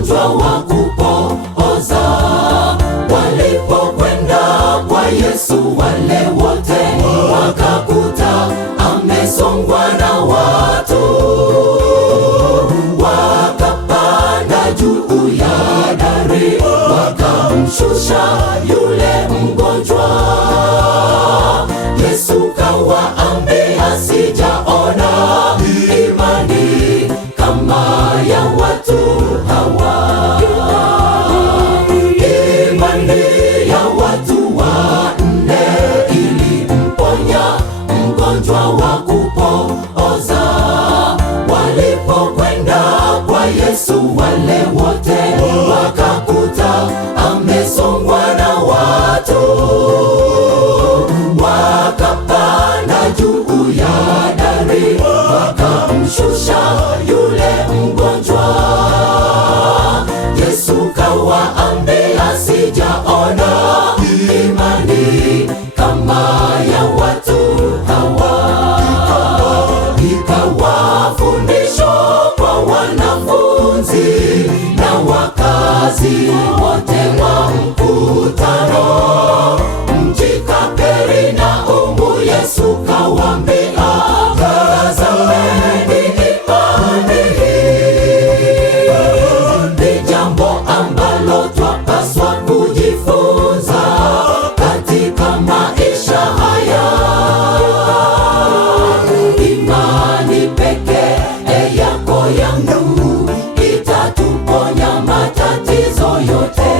ugonjwa wa kupooza. Walipokwenda kwa Yesu wale wote wakakuta amesongwa na watu, wakapanda juu ya dari wakamshusha yule mgonjwa. Yesu kawaambia, sijaona imani kama ya watu hawa. Imani ya watu wanne ilimponya mgonjwa wa kupooza. Walipokwenda kwa Yesu wale wote wakakuta amesongwa na watu, wakapanda juu ya dari wakamshusha yule mgonjwa. Yesu kawaambia, sijaona imani kama ya watu hawa. Ikawa fundisho kwa wanafunzi na wakazi wote wa mkutano mji Kapernaumu. Yesu kawaambia, tazameni imani hii. Ni jambo ambalo twapaswa kujifunza katika maisha haya. Imani pekee yako yangu itatuponya matatizo yote.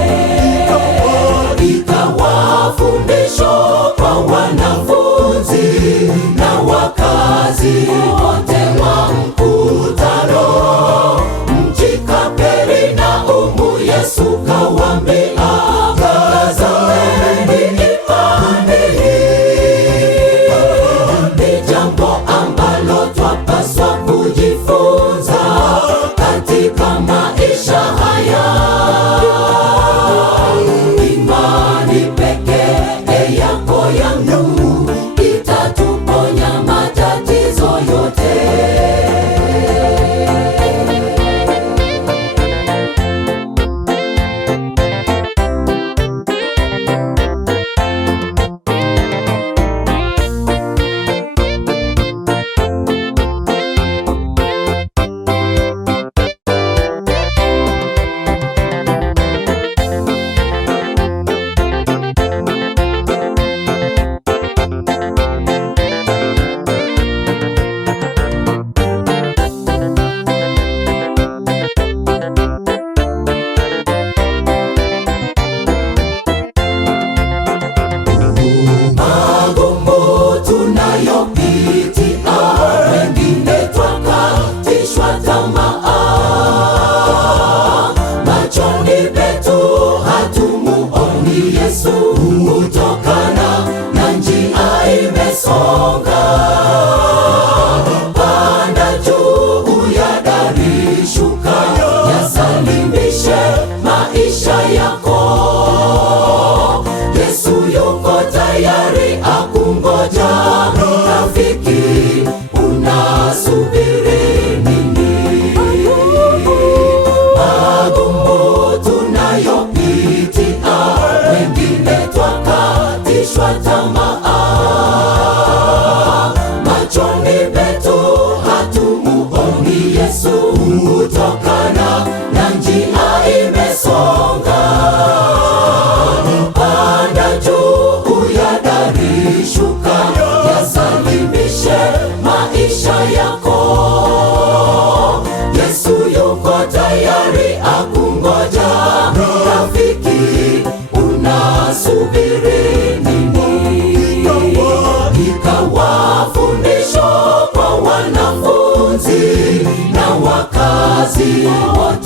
Ikawa fundisho kwa wanafunzi na wakazi wote wa mkutano mji Kapernaumu. Yesu kawaambia, tazameni imani hii. Ni jambo ambalo twapaswa kujifunza katika maisha haya. Imani pekee yako yangu itatuponya matatizo yote. Machoni petu hatumuoni Yesu, kutokana na njia imesonga. Panda juu ya dari, shuka yasalimishe maisha yako. Yesu yuko tayari akungoja. Rafiki, unasubiri nini? Magumu tunayopitia, wengine twakatishwa tamaa. Machoni petu hatumuoni Yesu, kutokana na njia imesonga. Panda juu ya dari, shuka yasalimishe maisha yako. Yesu yuko tayari akungoja. Rafiki, unasubiri nini? Ikawa fundisho kwa wanafunzi na wakazi wote